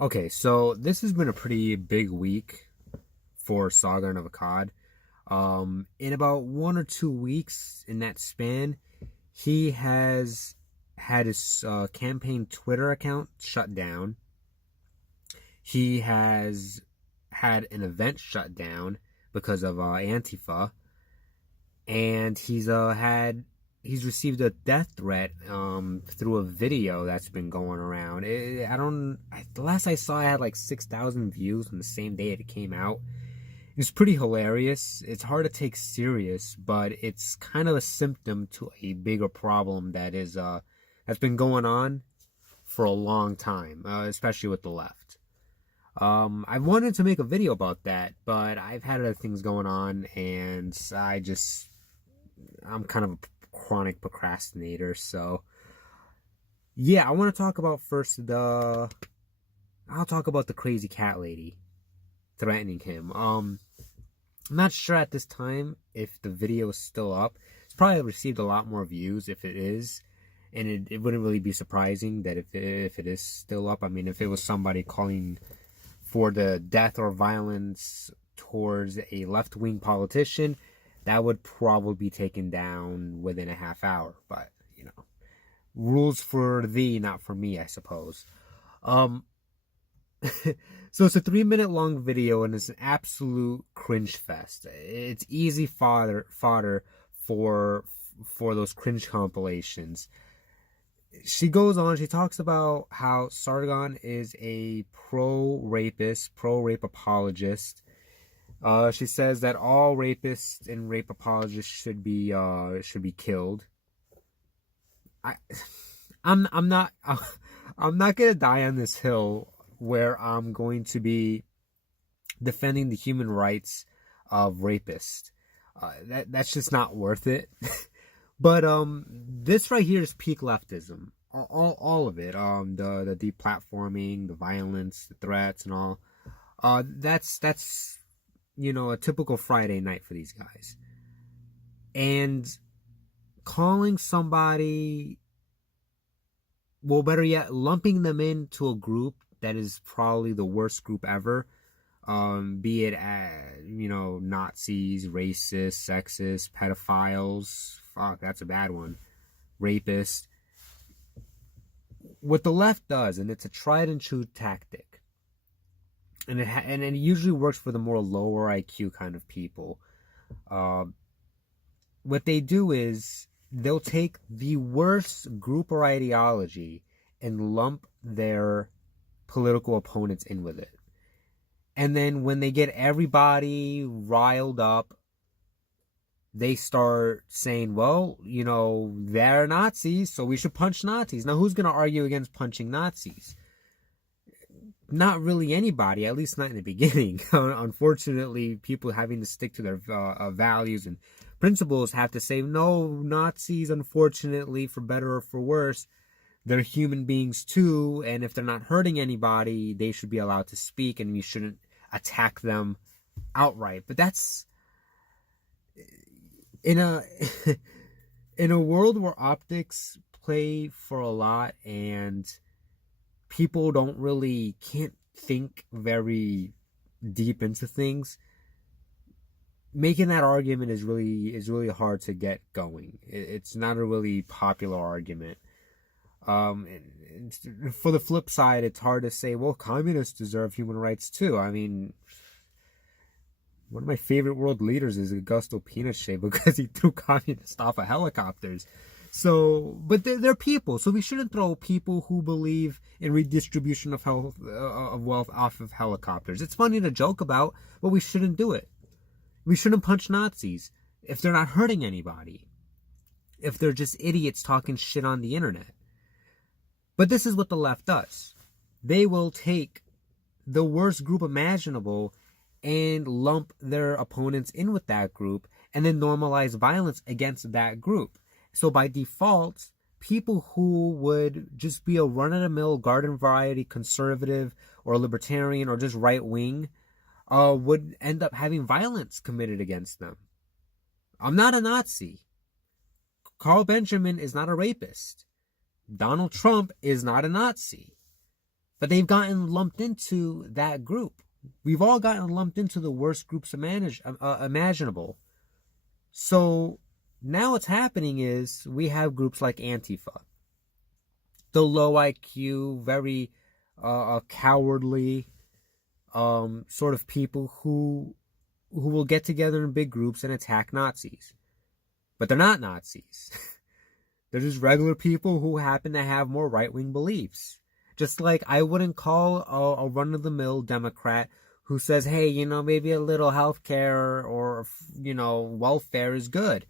Okay, so this has been a pretty big week for Sargon of Akkad. In about 1 or 2 weeks in that span, he has had his campaign Twitter account shut down. He has had an event shut down because of Antifa, and he's received a death threat through a video that's been going around. The last I saw, I had like 6,000 views on the same day it came out. It's pretty hilarious. It's hard to take serious, but it's kind of a symptom to a bigger problem that's been going on for a long time, especially with the left. I wanted to make a video about that, but I've had other things going on, and I'm kind of a chronic procrastinator. So yeah, I want to talk about I'll talk about the crazy cat lady threatening him. I'm not sure at this time if the video is still up. It's probably received a lot more views if it is, and it wouldn't really be surprising that if it is still up. I mean, if it was somebody calling for the death or violence towards a left-wing politician, that would probably be taken down within a half hour. But, rules for thee, not for me, I suppose. Um, so it's a 3 minute long video, and it's an absolute cringe fest. It's easy fodder for those cringe compilations. She goes on, she talks about how Sargon is a pro-rapist, pro-rape apologist. She says that all rapists and rape apologists should be killed. I, I'm not I'm not gonna die on this hill where I'm going to be defending the human rights of rapists. That's just not worth it. But this right here is peak leftism. All of it. The deplatforming, the violence, the threats, and all. That's a typical Friday night for these guys. And calling somebody, well, better yet, lumping them into a group that is probably the worst group ever. Be it Nazis, racists, sexists, pedophiles. Fuck, that's a bad one. Rapists. What the left does, and it's a tried and true tactic, and it usually works for the more lower IQ kind of people. What they do is they'll take the worst group or ideology and lump their political opponents in with it. And then when they get everybody riled up, they start saying, well, they're Nazis, so we should punch Nazis. Now, who's going to argue against punching Nazis? Not really anybody, at least not in the beginning. Unfortunately, people having to stick to their values and principles have to say, no, Nazis, unfortunately, for better or for worse, they're human beings too, and if they're not hurting anybody, they should be allowed to speak, and we shouldn't attack them outright. But that's in a in a world where optics play for a lot and people can't think very deep into things. Making that argument is really hard to get going. It's not a really popular argument. And for the flip side, it's hard to say, well, communists deserve human rights too. I mean, one of my favorite world leaders is Augusto Pinochet because he threw communists off of helicopters. So, but they're people, so we shouldn't throw people who believe in redistribution of wealth off of helicopters. It's funny to joke about, but we shouldn't do it. We shouldn't punch Nazis if they're not hurting anybody. If they're just idiots talking shit on the internet. But this is what the left does. They will take the worst group imaginable and lump their opponents in with that group and then normalize violence against that group. So by default, people who would just be a run-of-the-mill garden variety conservative or libertarian or just right-wing would end up having violence committed against them. I'm not a Nazi. Carl Benjamin is not a rapist. Donald Trump is not a Nazi. But they've gotten lumped into that group. We've all gotten lumped into the worst groups imaginable. So now what's happening is we have groups like Antifa, the low IQ, very cowardly sort of people who will get together in big groups and attack Nazis. But they're not Nazis. They're just regular people who happen to have more right-wing beliefs. Just like I wouldn't call a run-of-the-mill Democrat who says, hey, you know, maybe a little health care or, you know, welfare is good.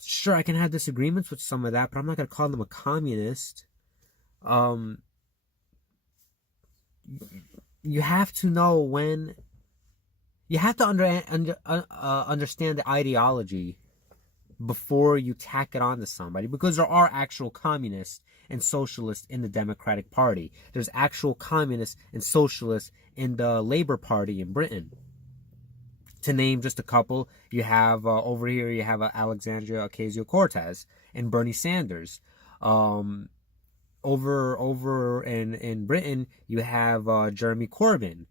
Sure, I can have disagreements with some of that, but I'm not going to call them a communist. You have to know when... You have to understand the ideology before you tack it onto somebody, because there are actual communists and socialists in the Democratic Party. There's actual communists and socialists in the Labour Party in Britain. To name just a couple, you have over here, you have Alexandria Ocasio-Cortez and Bernie Sanders. Over in Britain, you have Jeremy Corbyn.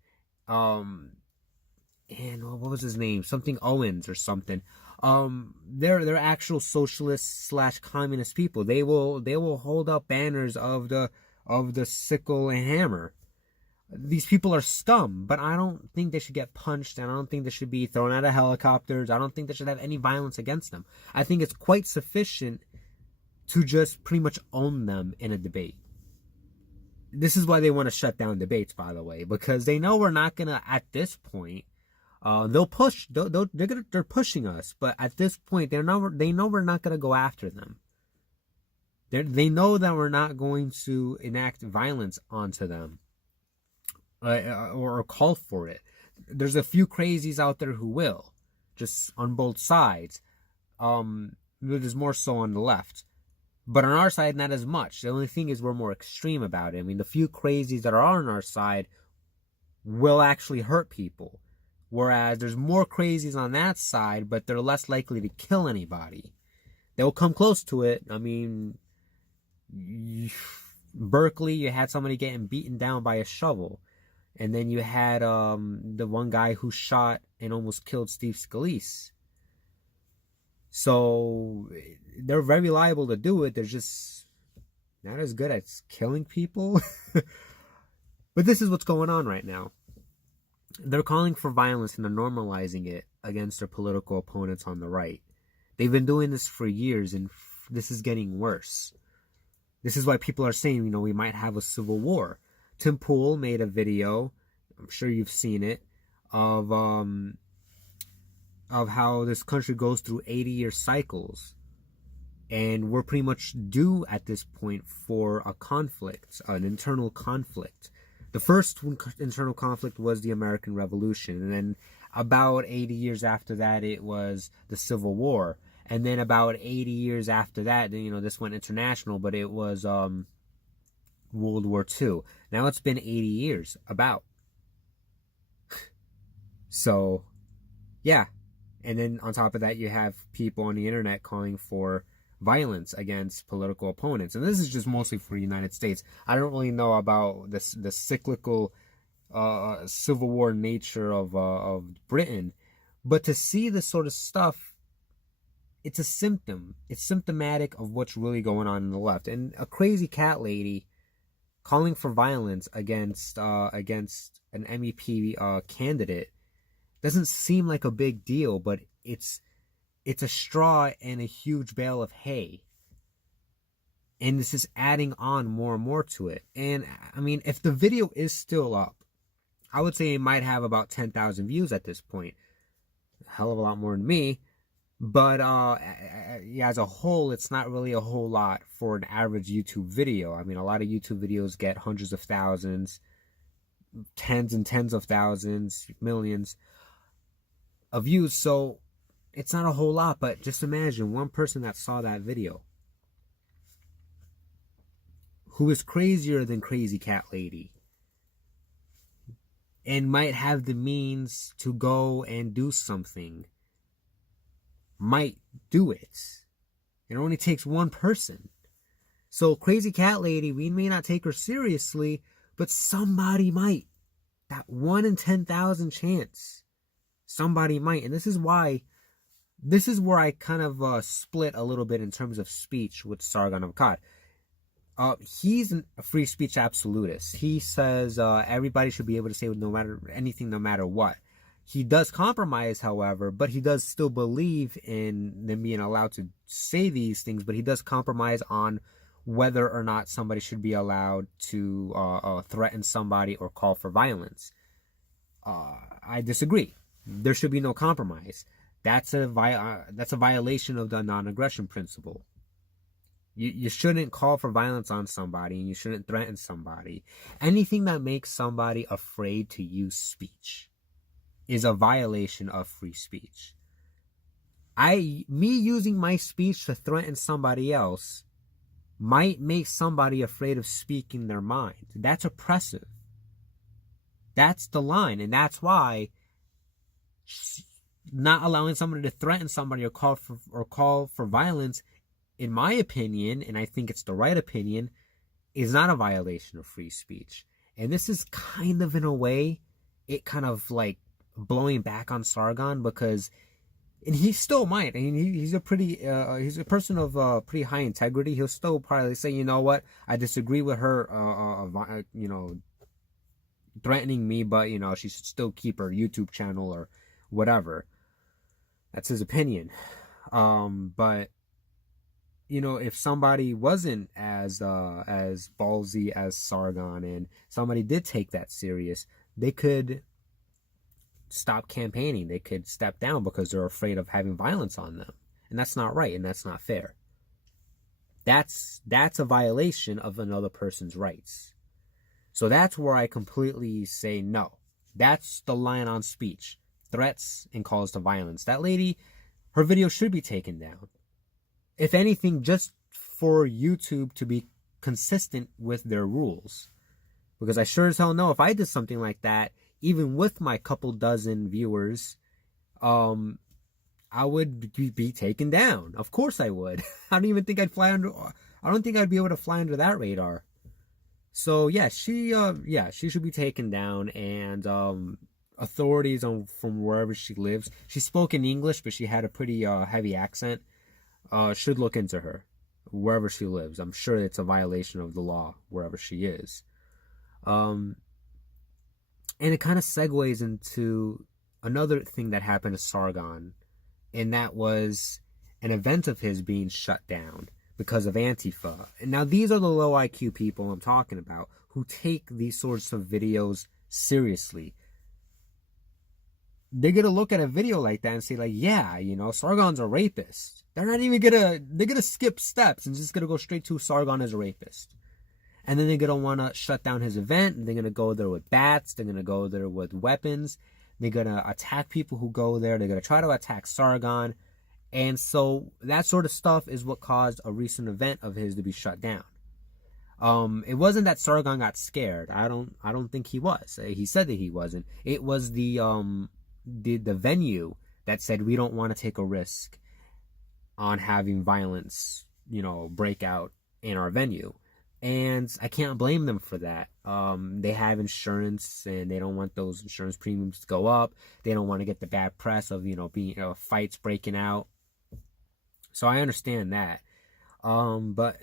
And what was his name? Something Owens or something. They're actual socialist / communist people. They will hold up banners of the sickle and hammer. These people are scum, but I don't think they should get punched, and I don't think they should be thrown out of helicopters. I don't think they should have any violence against them. I think it's quite sufficient to just pretty much own them in a debate. This is why they want to shut down debates, by the way, because they know we're not gonna, at this point, they'll push. They're pushing us, but at this point, they know we're not gonna go after them. They know that we're not going to enact violence onto them, or call for it. There's a few crazies out there who will, just on both sides. There's more so on the left, but on our side, not as much. The only thing is we're more extreme about it. I mean, the few crazies that are on our side will actually hurt people. Whereas there's more crazies on that side, but they're less likely to kill anybody. They'll come close to it. I mean, Berkeley, you had somebody getting beaten down by a shovel. And then you had the one guy who shot and almost killed Steve Scalise. So they're very liable to do it. They're just not as good at killing people. But this is what's going on right now. They're calling for violence and they're normalizing it against their political opponents on the right. They've been doing this for years, and this is getting worse. This is why people are saying, you know, we might have a civil war. Tim Pool made a video, I'm sure you've seen it, of how this country goes through 80-year cycles. And we're pretty much due at this point for a conflict, an internal conflict. The first internal conflict was the American Revolution, and then about 80 years after that, it was the Civil War, and then about 80 years after that, you know, this went international, but it was World War II. Now it's been 80 years, about. So, yeah, and then on top of that, you have people on the internet calling for violence against political opponents, and this is just mostly for the United States. I don't really know about the cyclical civil war nature of Britain, but to see this sort of stuff, it's a symptom. It's symptomatic of what's really going on in the left. And a crazy cat lady calling for violence against an MEP candidate doesn't seem like a big deal, but it's a straw in a huge bale of hay. And this is adding on more and more to it. And, I mean, if the video is still up, I would say it might have about 10,000 views at this point. A hell of a lot more than me. But, yeah, as a whole, it's not really a whole lot for an average YouTube video. I mean, a lot of YouTube videos get hundreds of thousands, tens and tens of thousands, millions of views. So it's not a whole lot, but just imagine one person that saw that video who is crazier than Crazy Cat Lady and might have the means to go and do something, might do it. It only takes one person. So Crazy Cat Lady, we may not take her seriously, but somebody might. That 1 in 10,000 chance. Somebody might. And this is where I kind of split a little bit in terms of speech with Sargon of Akkad. He's a free speech absolutist. He says everybody should be able to say no matter what. He does compromise, however, but he does still believe in them being allowed to say these things, but he does compromise on whether or not somebody should be allowed to threaten somebody or call for violence. I disagree. There should be no compromise. That's a violation of the non-aggression principle. You shouldn't call for violence on somebody, and you shouldn't threaten somebody. Anything that makes somebody afraid to use speech is a violation of free speech. Me using my speech to threaten somebody else might make somebody afraid of speaking their mind. That's oppressive. That's the line, and that's why not allowing somebody to threaten somebody or call for violence, in my opinion, and I think it's the right opinion, is not a violation of free speech. And this is kind of, in a way, it kind of like blowing back on Sargon, because, and he still might. I mean, he's a person of pretty high integrity. He'll still probably say, you know what, I disagree with her, threatening me, but she should still keep her YouTube channel or whatever. That's his opinion. But if somebody wasn't as ballsy as Sargon, and somebody did take that serious, they could stop campaigning. They could step down because they're afraid of having violence on them. And that's not right, and that's not fair. That's a violation of another person's rights. So that's where I completely say no. That's the line on speech. Threats and calls to violence. That lady, her video should be taken down. If anything, just for YouTube to be consistent with their rules. Because I sure as hell know if I did something like that, even with my couple dozen viewers, I would be taken down. Of course I would. I don't even think I'd fly under. I don't think I'd be able to fly under that radar. So yeah, she should be taken down, and authorities from wherever she lives. She spoke in English, but she had a pretty heavy accent. Should look into her wherever she lives. I'm sure it's a violation of the law wherever she is. And it kind of segues into another thing that happened to Sargon, and that was an event of his being shut down because of Antifa. And now these are the low IQ people I'm talking about who take these sorts of videos seriously. They're gonna look at a video like that and say, like, yeah, Sargon's a rapist. They're gonna skip steps and just gonna go straight to Sargon as a rapist. And then they're gonna wanna shut down his event, and they're gonna go there with bats, they're gonna go there with weapons, they're gonna attack people who go there, they're gonna try to attack Sargon. And so that sort of stuff is what caused a recent event of his to be shut down. It wasn't that Sargon got scared. I don't think he was. He said that he wasn't. It was the venue that said we don't want to take a risk on having violence, break out in our venue. And I can't blame them for that. They have insurance, and they don't want those insurance premiums to go up. They don't want to get the bad press of, being fights breaking out. So I understand that. But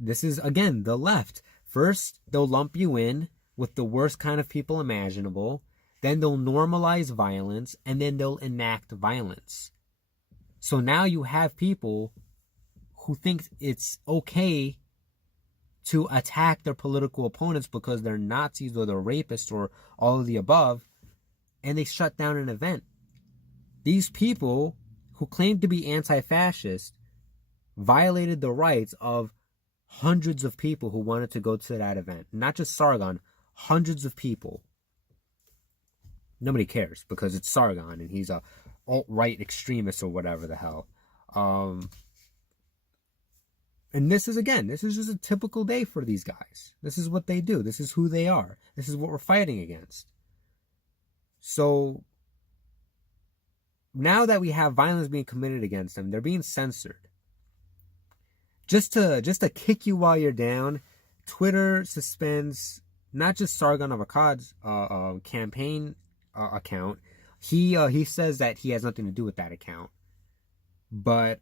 this is, again, the left. First, they'll lump you in with the worst kind of people imaginable. Then they'll normalize violence, and then they'll enact violence. So now you have people who think it's okay to attack their political opponents because they're Nazis or they're rapists or all of the above, and they shut down an event. These people who claim to be anti-fascist violated the rights of hundreds of people who wanted to go to that event. Not just Sargon, hundreds of people. Nobody cares because it's Sargon and he's a alt-right extremist or whatever the hell. And this is just a typical day for these guys. This is what they do. This is who they are. This is what we're fighting against. So now that we have violence being committed against them, they're being censored. Just to kick you while you're down, Twitter suspends not just Sargon of Akkad's campaign account. He says that he has nothing to do with that account, but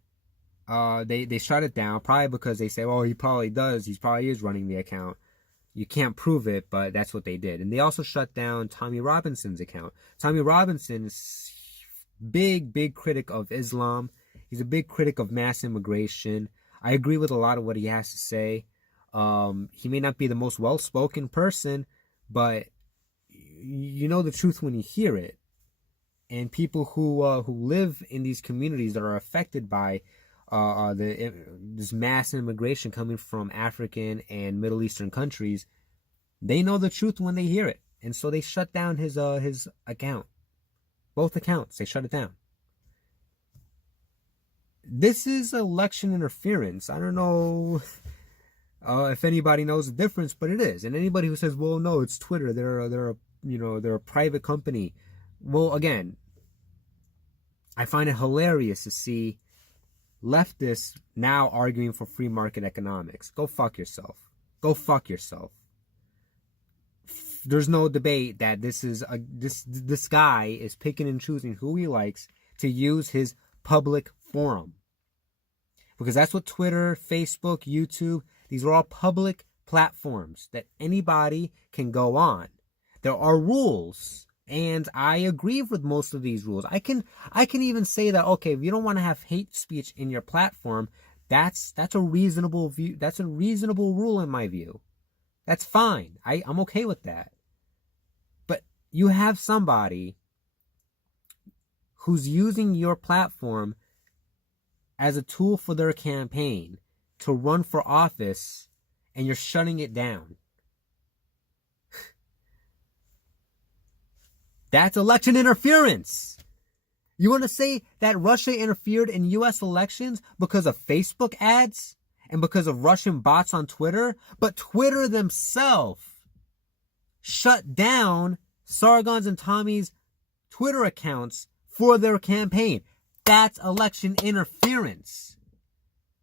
they shut it down probably because they say, oh, he probably does. He probably is running the account. You can't prove it, but that's what they did. And they also shut down Tommy Robinson's account. Tommy Robinson is big critic of Islam. He's a big critic of mass immigration. I agree with a lot of what he has to say. He may not be the most well-spoken person, but you know the truth when you hear it. And people who live in these communities that are affected by this mass immigration coming from African and Middle Eastern countries, they know the truth when they hear it, and so they shut down his account, both accounts. They shut it down. This is election interference. I don't know if anybody knows the difference, but it is. And anybody who says, "Well, no, it's Twitter. They're a private company." Well, again, I find it hilarious to see leftists now arguing for free market economics. Go fuck yourself. Go fuck yourself. There's no debate that this guy is picking and choosing who he likes to use his public forum. Because that's what Twitter, Facebook, YouTube, these are all public platforms that anybody can go on. There are rules. And I agree with most of these rules. I can even say that, okay, if you don't want to have hate speech in your platform, that's a reasonable view. That's a reasonable rule in my view. That's fine. I'm okay with that. But you have somebody who's using your platform as a tool for their campaign to run for office, and you're shutting it down. That's election interference. You want to say that Russia interfered in U.S. elections because of Facebook ads and because of Russian bots on Twitter? But Twitter themselves shut down Sargon's and Tommy's Twitter accounts for their campaign. That's election interference.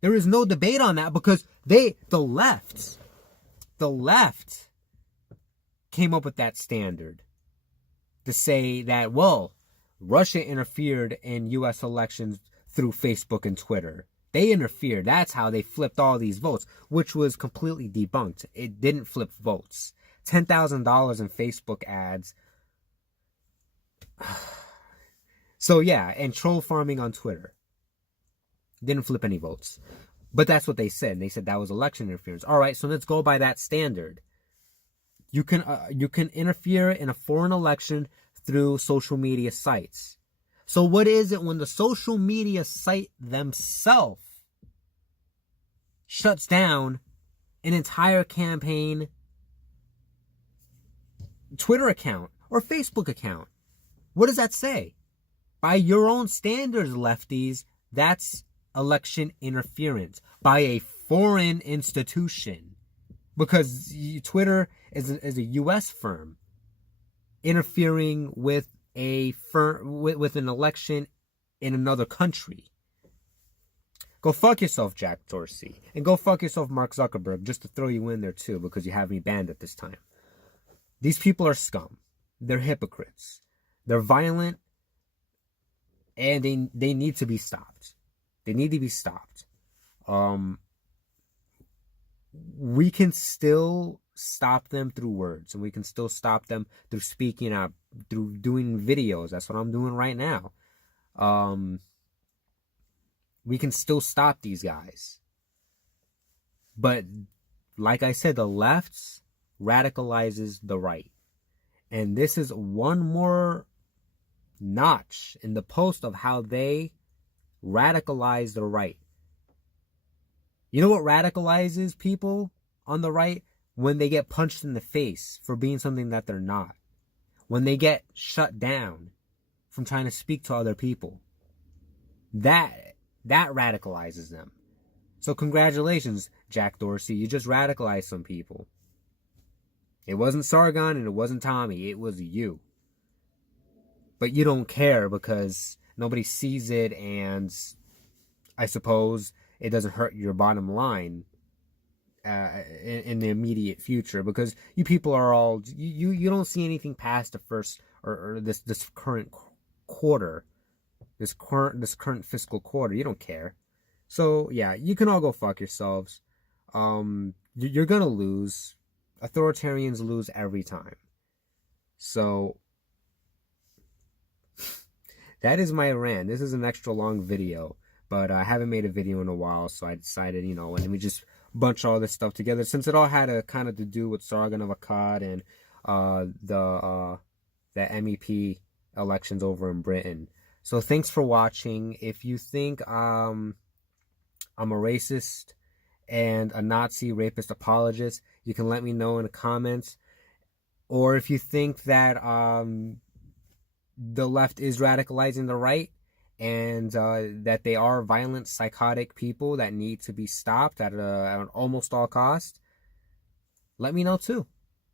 There is no debate on that because the left came up with that standard. To say that, well, Russia interfered in U.S. elections through Facebook and Twitter. They interfered. That's how they flipped all these votes, which was completely debunked. It didn't flip votes. $10,000 in Facebook ads. So yeah, and troll farming on Twitter. Didn't flip any votes. But that's what they said. They said that was election interference. All right, so let's go by that standard. You can interfere in a foreign election through social media sites. So what is it when the social media site themselves shuts down an entire campaign Twitter account or Facebook account? What does that say? By your own standards, lefties, that's election interference by a foreign institution. Because Twitter is a U.S. firm interfering with with an election in another country. Go fuck yourself, Jack Dorsey. And go fuck yourself, Mark Zuckerberg, just to throw you in there too, because you have me banned at this time. These people are scum. They're hypocrites. They're violent. And they need to be stopped. They need to be stopped. We can still stop them through words, and we can still stop them through speaking up, through doing videos. That's what I'm doing right now. We can still stop these guys. But like I said, the left radicalizes the right. And this is one more notch in the post of how they radicalize the right. You know what radicalizes people on the right? When they get punched in the face for being something that they're not. When they get shut down from trying to speak to other people. That radicalizes them. So congratulations, Jack Dorsey. You just radicalized some people. It wasn't Sargon and it wasn't Tommy. It was you. But you don't care because nobody sees it, and I suppose it doesn't hurt your bottom line in the immediate future, because you people are all you don't see anything past the first or this current quarter, this current fiscal quarter. You don't care. So yeah, you can all go fuck yourselves. You're gonna lose. Authoritarians lose every time. So that is my rant. This is an extra long video, but I haven't made a video in a while, so I decided, let me just bunch all this stuff together, since it all had a kind of to do with Sargon of Akkad and the MEP elections over in Britain. So thanks for watching. If you think I'm a racist and a Nazi rapist apologist, you can let me know in the comments. Or if you think that the left is radicalizing the right, and that they are violent, psychotic people that need to be stopped at an almost all cost, let me know too.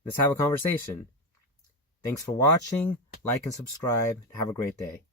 Let's have a conversation. Thanks for watching. Like and subscribe. Have a great day.